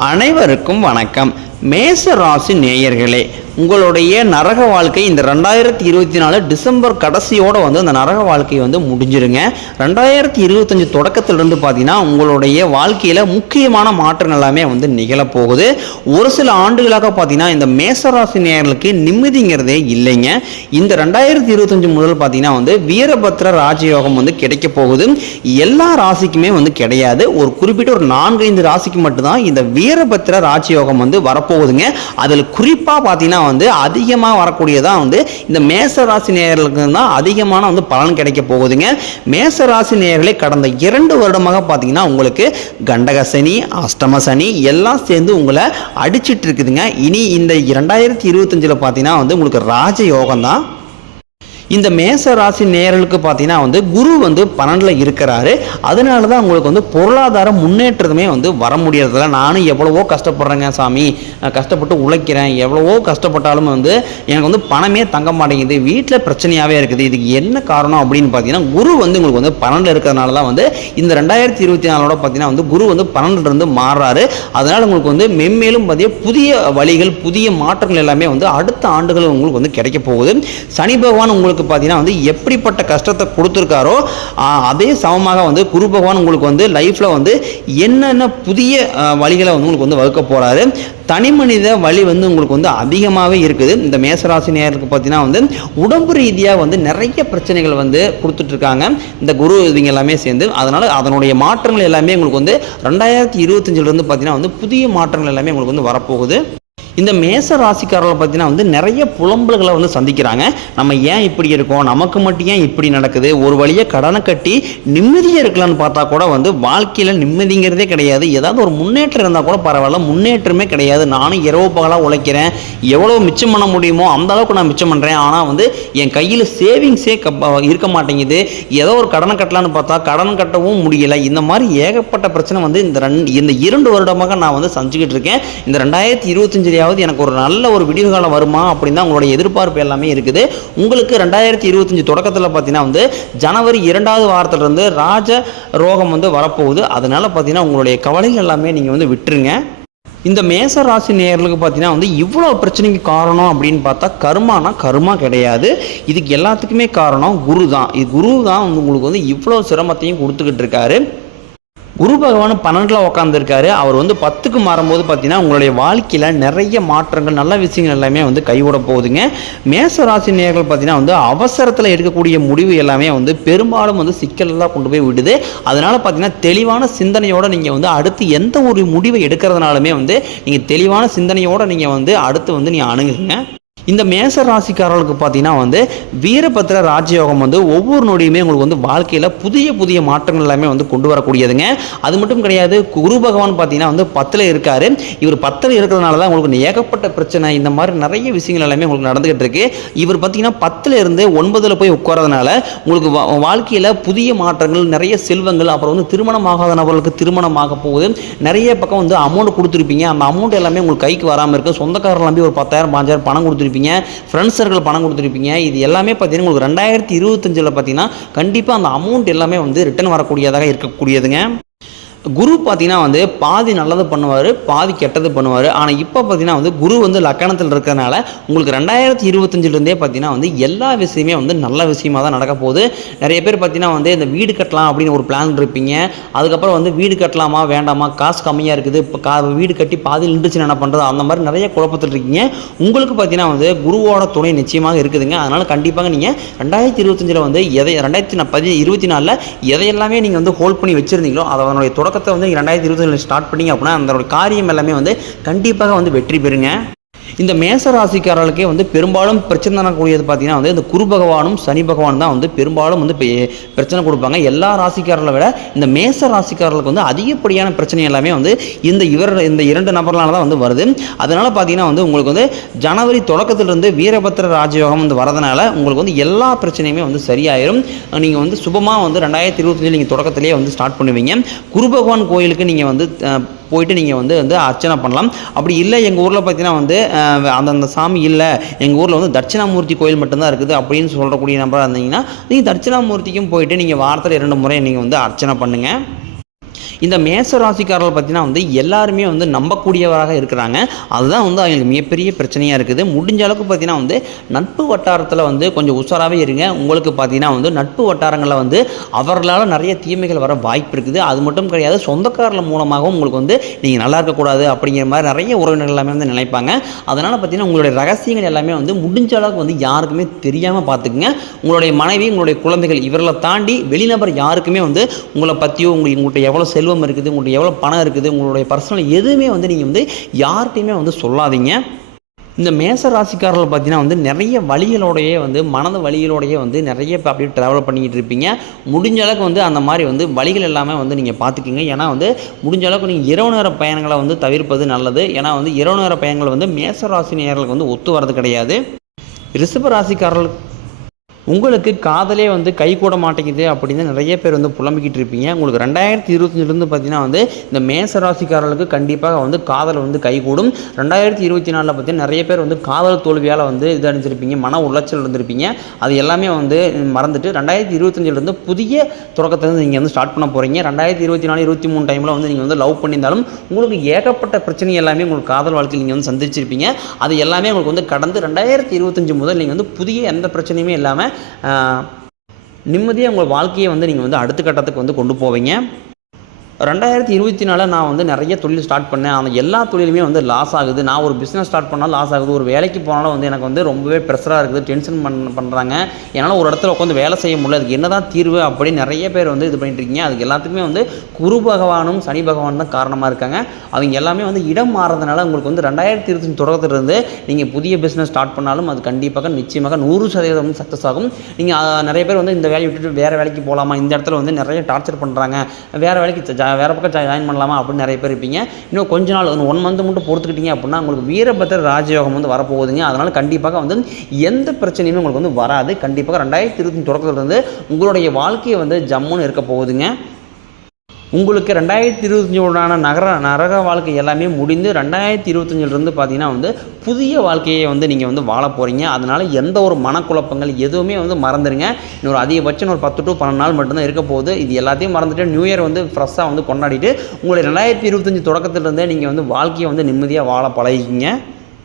அனைவருக்கும் வணக்கம். மேச ராசி நேயர்களே உங்களுடைய நரக வாழ்க்கை இந்த ரெண்டாயிரத்தி இருபத்தி நாலு டிசம்பர் கடைசியோடு வந்து அந்த நரக வாழ்க்கை வந்து முடிஞ்சிருங்க. ரெண்டாயிரத்தி இருபத்தஞ்சு தொடக்கத்திலிருந்து பார்த்தீங்கன்னா உங்களுடைய வாழ்க்கையில் முக்கியமான மாற்றங்கள் எல்லாமே வந்து நிகழப்போகுது. ஒரு சில ஆண்டுகளாக பார்த்தீங்கன்னா இந்த மேசராசி நேர்களுக்கு நிம்மதிங்கிறதே இல்லைங்க. இந்த ரெண்டாயிரத்தி இருபத்தஞ்சு முதல் பார்த்தீங்கன்னா வந்து வீரபத்ர ராஜயோகம் வந்து கிடைக்க போகுது. எல்லா ராசிக்குமே வந்து கிடையாது. ஒரு குறிப்பிட்ட ஒரு நான்கைந்து ராசிக்கு மட்டும்தான் இந்த வீரபத்ர ராஜயோகம் வந்து வரப்போகுதுங்க. அதில் குறிப்பாக பார்த்தீங்கன்னா வந்து அதிகமாக வரக்கூடியதான் வந்து இந்த மேச ராசி நேயர்களுக்கு தான் அதிகமான வந்து பலன் கிடைக்க போகுதுங்க. மேச ராசி நேயர்களே கடந்த இரண்டு வருடமாக பார்த்தீங்கன்னா உங்களுக்கு கண்டக சனி அஷ்டம சனி எல்லாம் சேர்ந்து உங்களை அடிச்சிட்டு இருக்குதுங்க. இனி இந்த இரண்டாயிரத்தி இருபத்தஞ்சில் பார்த்தீங்கன்னா வந்து உங்களுக்கு ராஜயோகம் தான் இந்த மேச ராசி நேயர்களுக்கு பார்த்தீங்கன்னா வந்து குரு வந்து பன்னெண்டில் இருக்கிறாரு. அதனால தான் உங்களுக்கு வந்து பொருளாதார முன்னேற்றமே வந்து வர முடியறதில்ல. நானும் எவ்வளவோ கஷ்டப்படுறேங்க சாமி. கஷ்டப்பட்டு உழைக்கிறேன். எவ்வளவோ கஷ்டப்பட்டாலும் வந்து எனக்கு வந்து பணமே தங்க மாட்டேங்குது. வீட்டில் பிரச்சனையாகவே இருக்குது. இதுக்கு என்ன காரணம் அப்படின்னு பார்த்தீங்கன்னா குரு வந்து உங்களுக்கு வந்து பன்னெண்டில் இருக்கிறதுனால தான் வந்து இந்த ரெண்டாயிரத்தி இருபத்தி நாலோட பார்த்தீங்கன்னா வந்து குரு வந்து பன்னெண்டுல இருந்து மாறுறாரு. அதனால் உங்களுக்கு வந்து மென்மேலும் பார்த்தீங்கன்னா புதிய வழிகள் புதிய மாற்றங்கள் எல்லாமே வந்து அடுத்த ஆண்டுகள் உங்களுக்கு வந்து கிடைக்க போகுது. சனி பகவான் உங்களுக்கு பார்த்தீங்கன்னா வந்து எப்படிப்பட்ட கஷ்டத்தை கொடுத்துருக்காரோ அதே சமமாக வந்து குரு பகவான் உங்களுக்கு வந்து லைஃப்பில் வந்து என்னென்ன புதிய வழிகளை வந்து உங்களுக்கு வந்து வகுக்க போகிறாரு தனி மனித வழி வந்து உங்களுக்கு வந்து அதிகமாகவே இருக்குது. இந்த மேசராசி நேருக்கு பார்த்தீங்கன்னா வந்து உடம்பு ரீதியாக வந்து நிறைய பிரச்சனைகள் வந்து கொடுத்துட்ருக்காங்க. இந்த குரு இவங்க எல்லாமே சேர்ந்து. அதனால் அதனுடைய மாற்றங்கள் எல்லாமே உங்களுக்கு வந்து ரெண்டாயிரத்தி இருபத்தஞ்சிலிருந்து பார்த்தீங்கன்னா வந்து புதிய மாற்றங்கள் எல்லாமே உங்களுக்கு வந்து வரப்போகுது. இந்த மேச ராசிக்காரர்கள் பார்த்தீங்கன்னா வந்து நிறைய புலம்பல்களை வந்து சந்திக்கிறாங்க. நம்ம ஏன் இப்படி இருக்கோம்? நமக்கு மட்டும் ஏன் இப்படி நடக்குது? ஒரு வழியாக கடனை கட்டி நிம்மதியாக இருக்கலாம்னு பார்த்தா கூட வந்து வாழ்க்கையில் நிம்மதிங்கிறதே கிடையாது. ஏதாவது ஒரு முன்னேற்றம் இருந்தால் கூட பரவாயில்ல. முன்னேற்றமே கிடையாது. நானும் இரவு பகலாக உழைக்கிறேன். எவ்வளோ மிச்சம் பண்ண முடியுமோ அந்த அளவுக்கு நான் மிச்சம் பண்ணுறேன் ஆனால் வந்து என் கையில் சேவிங்ஸே இருக்க மாட்டேங்குது. ஏதோ ஒரு கடனை கட்டலான்னு பார்த்தா கடன் கட்டவும் முடியல. இந்த மாதிரி ஏகப்பட்ட பிரச்சனை வந்து இந்த ரெண்டு இந்த இரண்டு வருடமாக நான் வந்து சந்திச்சுக்கிட்டு இருக்கேன். இந்த ரெண்டாயிரத்தி எப்படியாவது எனக்கு ஒரு நல்ல ஒரு விடிவு காலம் வருமா அப்படின்னு தான் உங்களுடைய எதிர்பார்ப்பு எல்லாமே இருக்குது. உங்களுக்கு ரெண்டாயிரத்தி இருபத்தஞ்சி தொடக்கத்தில் பார்த்தீங்கன்னா வந்து ஜனவரி இரண்டாவது வாரத்திலிருந்து ராஜ ரோகம் வந்து வரப்போகுது. அதனால பார்த்தீங்கன்னா உங்களுடைய கவலைகள் எல்லாமே நீங்கள் வந்து விட்டுருங்க. இந்த மேச ராசி நேர்களுக்கு பார்த்தீங்கன்னா வந்து இவ்வளோ பிரச்சனைக்கு காரணம் அப்படின்னு பார்த்தா கர்மானா கர்மா கிடையாது. இதுக்கு எல்லாத்துக்குமே காரணம் குரு தான் இது குரு தான் வந்து உங்களுக்கு வந்து இவ்வளோ சிரமத்தையும் கொடுத்துக்கிட்டு இருக்காரு. குரு பகவான் பன்னெண்டில் உட்காந்துருக்காரு அவர் வந்து பத்துக்கு மாறும்போது பார்த்தீங்கன்னா உங்களுடைய வாழ்க்கையில் நிறைய மாற்றங்கள் நல்ல விஷயங்கள் எல்லாமே வந்து கைவிட போகுதுங்க. மேச ராசி நேர்கள் பார்த்தீங்கன்னா வந்து அவசரத்தில் எடுக்கக்கூடிய முடிவு எல்லாமே வந்து பெரும்பாலும் வந்து சிக்கலெல்லாம் கொண்டு போய் விடுது. அதனால் பார்த்தீங்கன்னா தெளிவான சிந்தனையோடு நீங்கள் வந்து அடுத்து எந்த ஒரு முடிவை எடுக்கிறதுனாலுமே வந்து நீங்கள் தெளிவான சிந்தனையோடு நீங்கள் வந்து அடுத்து வந்து நீங்கள் அணுகுங்க. இந்த மேச ராசிக்காரர்களுக்கு பார்த்தீங்கன்னா வந்து வீரபத்ர ராஜயோகம் வந்து ஒவ்வொரு நொடியுமே உங்களுக்கு வந்து வாழ்க்கையில் புதிய புதிய மாற்றங்கள் எல்லாமே வந்து கொண்டு வரக்கூடியதுங்க. அது மட்டும் கிடையாது குரு பகவான் பார்த்தீங்கன்னா வந்து பத்தில் இருக்காரு. இவர் பத்தில் இருக்கிறதுனால தான் உங்களுக்கு ஏகப்பட்ட பிரச்சனை இந்த மாதிரி நிறைய விஷயங்கள் எல்லாமே உங்களுக்கு நடந்துகிட்டு இருக்கு. இவர் பார்த்தீங்கன்னா பத்தில் இருந்து ஒன்பதில் போய் உட்காரதுனால உங்களுக்கு வா- வாழ்க்கையில் புதிய மாற்றங்கள் நிறைய செல்வங்கள் அப்புறம் வந்து திருமணம் ஆகாத நபர்களுக்கு திருமணம் ஆக போகுது. நிறைய பக்கம் வந்து அமௌண்ட் கொடுத்துருப்பீங்க. அந்த அமௌண்ட் எல்லாமே உங்களுக்கு கைக்கு வராமல் இருக்கு. சொந்தக்காரர் நம்பி ஒரு பத்தாயிரம் பாஞ்சாயிரம் பணம் கொடுத்துருப்பீங்க. ஃப்ரெண்ட்ஸ் சர்க்கிள் பணம் கொடுத்துருப்பீங்க. இது எல்லாமே பார்த்தீங்கன்னா உங்களுக்கு ரெண்டாயிரத்தி இருபத்தஞ்சில் பார்த்தீங்கன்னா கண்டிப்பாக அந்த அமௌண்ட் எல்லாமே வந்து ரிட்டர்ன் வரக்கூடியதாக இருக்கக்கூடியதுங்க. குரு பார்த்தீங்கன்னா வந்து பாதி நல்லது பண்ணுவார் பாதி கெட்டது பண்ணுவார். ஆனால் இப்போ பார்த்தீங்கன்னா வந்து குரு வந்து லக்கணத்தில் இருக்கிறனால உங்களுக்கு ரெண்டாயிரத்தி இருபத்தஞ்சிலேருந்தே பார்த்தீங்கன்னா வந்து எல்லா விஷயமே வந்து நல்ல விஷயமா தான் நடக்க போகுது. நிறைய பேர் பார்த்தீங்கன்னா வந்து இந்த வீடு கட்டலாம் அப்படின்னு ஒரு பிளான் இருப்பீங்க. அதுக்கப்புறம் வந்து வீடு கட்டலாமா வேண்டாமா காசு கம்மியாக இருக்குது. இப்போ கா வீடு கட்டி பாதி நின்றுச்சு என்ன பண்ணுறது அந்த மாதிரி நிறைய குழப்பத்தில் இருக்கீங்க. உங்களுக்கு பார்த்தீங்கன்னா வந்து குருவோட துணை நிச்சயமாக இருக்குதுங்க. அதனால் கண்டிப்பாக நீங்கள் ரெண்டாயிரத்தி இருபத்தஞ்சில் வந்து எதை ரெண்டாயிரத்தி பதி இருபத்தி நாலில் எதையெல்லாமே நீங்கள் வந்து ஹோல்ட் பண்ணி வச்சுருந்தீங்களோ அதனுடைய தொடர் தொடக்கத்தை வந்து ரெண்டாயிரத்தி இருபத்தி ஸ்டார்ட் பண்ணிங்க அப்படின்னா அந்த காரியம் எல்லாமே வந்து கண்டிப்பாக வந்து வெற்றி பெறுங்க. இந்த மேச ராசிக்காரர்களுக்கே வந்து பெரும்பாலும் பிரச்சனை தரக்கூடியது பார்த்தீங்கன்னா வந்து இந்த குரு பகவானும் சனி பகவான் தான் வந்து பெரும்பாலும் வந்து பெ- பிரச்சனை கொடுப்பாங்க. எல்லா ராசிக்காரர்களை விட இந்த மேச ராசிக்காரர்களுக்கு வந்து அதிகப்படியான பிரச்சனை எல்லாமே வந்து இந்த இவர் இந்த இரண்டு நபர்களால தான் வந்து வருது. அதனால பார்த்தீங்கன்னா வந்து உங்களுக்கு வந்து ஜனவரி தொடக்கத்திலிருந்து வீரபத்திர ராஜயோகம் வந்து வரதுனால உங்களுக்கு வந்து எல்லா பிரச்சனையுமே வந்து சரியாயிரும். நீங்கள் வந்து சுபமாக வந்து ரெண்டாயிரத்தி இருபத்தஞ்சு நீங்கள் தொடக்கத்திலேயே வந்து ஸ்டார்ட் பண்ணுவீங்க. குரு பகவான் கோயிலுக்கு நீங்கள் வந்து போயிட்டு நீங்கள் வந்து வந்து அர்ச்சனை பண்ணலாம். அப்படி இல்லை எங்கள் ஊரில் பார்த்தீங்கன்னா வந்து அந்தந்த சாமி இல்லை. எங்கள் ஊரில் வந்து தட்சிணாமூர்த்தி கோயில் மட்டும்தான் இருக்குது அப்படின்னு சொல்லக்கூடிய நம்பராக இருந்தீங்கன்னா நீங்கள் தட்சிணாமூர்த்திக்கும் போயிட்டு நீங்கள் வாரத்தில் இரண்டு முறை நீங்கள் வந்து அர்ச்சனை பண்ணுங்கள் இந்த மேச ராசிக்காரர்கள் பார்த்தீங்கன்னா வந்து எல்லாருமே வந்து நம்பக்கூடியவராக இருக்கிறாங்க. அதுதான் வந்து அவங்களுக்கு மிகப்பெரிய பிரச்சனையாக இருக்குது. முடிஞ்ச அளவுக்கு பார்த்தீங்கன்னா வந்து நட்பு வட்டாரத்தில் வந்து கொஞ்சம் உஷாராகவே இருங்க. உங்களுக்கு பார்த்தீங்கன்னா வந்து நட்பு வட்டாரங்களில் வந்து அவர்களால் நிறைய தீமைகள் வர வாய்ப்பு இருக்குது. அது மட்டும் கிடையாது சொந்தக்காரர்கள் மூலமாகவும் உங்களுக்கு வந்து நீங்கள் நல்லா இருக்கக்கூடாது அப்படிங்கிற மாதிரி நிறைய உறவினர்கள் எல்லாமே வந்து நினைப்பாங்க. அதனால் பார்த்தீங்கன்னா உங்களுடைய ரகசியங்கள் எல்லாமே வந்து முடிஞ்ச அளவுக்கு வந்து யாருக்குமே தெரியாமல் பார்த்துக்குங்க உங்களுடைய மனைவி உங்களுடைய குழந்தைகள் இவர்களை தாண்டி வெளிநபர் யாருக்குமே வந்து உங்களை பற்றியோ உங்களுக்கு உங்கள்கிட்ட எவ்வளோ செல்வம் இருக்குது உங்கள்கிட்ட எவ்வளோ பணம் இருக்குது உங்களுடைய பர்சனல் எதுவுமே வந்து நீங்கள் வந்து யார்கிட்டையுமே வந்து சொல்லாதீங்க. இந்த மேச ராசிக்காரர்கள் பார்த்தீங்கன்னா வந்து நிறைய வழிகளோடையே வந்து மனத வழிகளோடையே வந்து நிறைய இப்போ அப்படியே ட்ராவல் பண்ணிக்கிட்டு இருப்பீங்க. முடிஞ்ச அளவுக்கு வந்து அந்த மாதிரி வந்து வழிகள் எல்லாமே வந்து நீங்கள் பார்த்துக்கிங்க. ஏன்னா வந்து முடிஞ்ச அளவுக்கு நீங்கள் இரவு நேர பயணங்களை வந்து தவிர்ப்பது நல்லது. ஏன்னா வந்து இரவு நேர பயணங்கள் வந்து மேச ராசி நேர்களுக்கு வந்து ஒத்து வரது கிடையாது. ரிஷப ராசிக்காரர்கள் உங்களுக்கு காதலே வந்து கை கூட மாட்டேங்குது அப்படின்னு நிறைய பேர் வந்து புலம்பிக்கிட்டு இருப்பீங்க. உங்களுக்கு ரெண்டாயிரத்தி இருபத்தஞ்சிலேருந்து பார்த்தீங்கன்னா வந்து இந்த மேச ராசிக்காரர்களுக்கு கண்டிப்பாக வந்து காதல் வந்து கைகூடும் ரெண்டாயிரத்தி இருபத்தி நாலில் பார்த்தீங்கன்னா நிறைய பேர் வந்து காதல் தோல்வியால் வந்து இது அணிஞ்சிருப்பீங்க மன உளைச்சல் இருந்திருப்பீங்க அது எல்லாமே வந்து மறந்துட்டு ரெண்டாயிரத்தி இருபத்தஞ்சிலேருந்து புதிய தொடக்கத்திலேருந்து நீங்கள் வந்து ஸ்டார்ட் பண்ண போகிறீங்க ரெண்டாயிரத்தி இருபத்தி நாலு இருபத்தி மூணு டைமில் வந்து நீங்கள் வந்து லவ் பண்ணியிருந்தாலும் உங்களுக்கு ஏகப்பட்ட பிரச்சனை எல்லாமே உங்களுக்கு காதல் வாழ்க்கையில் நீங்கள் வந்து சந்திச்சிருப்பீங்க. அது எல்லாமே உங்களுக்கு வந்து கடந்து ரெண்டாயிரத்தி இருபத்தஞ்சி முதல் நீங்கள் வந்து புதிய எந்த பிரச்சனையுமே இல்லாமல் நிம்மதியாக உங்கள் வாழ்க்கையை வந்து நீங்கள் வந்து அடுத்த கட்டத்துக்கு வந்து கொண்டு போவீங்க. ரெண்டாயிரத்தி இருபத்தி நாலில் நான் வந்து நிறைய தொழில் ஸ்டார்ட் பண்ணேன். அந்த எல்லா தொழிலுமே வந்து லாஸ் ஆகுது. நான் ஒரு பிஸ்னஸ் ஸ்டார்ட் பண்ணால் லாஸ் ஆகுது. ஒரு வேலைக்கு போனாலும் வந்து எனக்கு வந்து ரொம்பவே ப்ரெஷராக இருக்குது. டென்ஷன் பண் பண்ணுறாங்க என்னால் ஒரு இடத்துல உட்காந்து வேலை செய்ய முடியல. அதுக்கு என்ன தான் தீர்வு அப்படின்னு நிறைய பேர் வந்து இது பண்ணிட்டு இருக்கீங்க. அதுக்கு எல்லாத்துக்குமே வந்து குரு பகவானும் சனி பகவான் தான் காரணமாக இருக்காங்க. அவங்க எல்லாமே வந்து இடம் மாறதுனால உங்களுக்கு வந்து ரெண்டாயிரத்தி இருபத்தி தொடக்கத்துலேருந்து நீங்கள் புதிய பிஸ்னஸ் ஸ்டார்ட் பண்ணாலும் அது கண்டிப்பாக நிச்சயமாக நூறு சதவீதம் சக்ஸஸ் ஆகும். நீங்கள் நிறைய பேர் வந்து இந்த வேலையை விட்டுட்டு வேறு வேலைக்கு போகலாமா இந்த இடத்துல வந்து நிறைய டார்ச்சர் பண்ணுறாங்க வேறு வேலைக்கு ஜா- வேறு பக்கம் ஜாயின் பண்ணலாமா அப்படின்னு நிறைய பேர் இருப்பீங்க. இன்னும் கொஞ்ச நாள் ஒரு ஒன் மந்த் மட்டும் பொறுத்துக்கிட்டீங்க அப்படின்னா உங்களுக்கு வீரபத்திர ராஜயோகம் வந்து வரப்போகுதுங்க. அதனால் கண்டிப்பாக வந்து எந்த பிரச்சனையுமே உங்களுக்கு வந்து வராது. கண்டிப்பாக ரெண்டாயிரத்தி இருபத்தி தொடக்கத்துலேருந்து உங்களுடைய வாழ்க்கையை வந்து ஜம்முன்னு இருக்க போகுதுங்க. உங்களுக்கு ரெண்டாயிரத்தி இருபத்தஞ்சோடான நகர நரக வாழ்க்கை எல்லாமே முடிந்து ரெண்டாயிரத்தி இருபத்தஞ்சிலிருந்து பார்த்தீங்கன்னா வந்து புதிய வாழ்க்கையை வந்து நீங்கள் வந்து வாழ போகிறீங்க அதனால் எந்த ஒரு மனக்குழப்பங்கள் எதுவுமே வந்து மறந்துடுங்க இன்னொரு அதிகபட்சம் ஒரு பத்து டு பன்னெண்டு நாள் மட்டும்தான் இருக்க போகுது. இது எல்லாத்தையும் மறந்துட்டு நியூ இயர் வந்து ஃப்ரெஷ்ஷாக வந்து கொண்டாடிட்டு உங்களை ரெண்டாயிரத்தி இருபத்தஞ்சி தொடக்கத்துலேருந்தே நீங்கள் வந்து வாழ்க்கையை வந்து நிம்மதியாக வாழ பழகிக்கிங்க.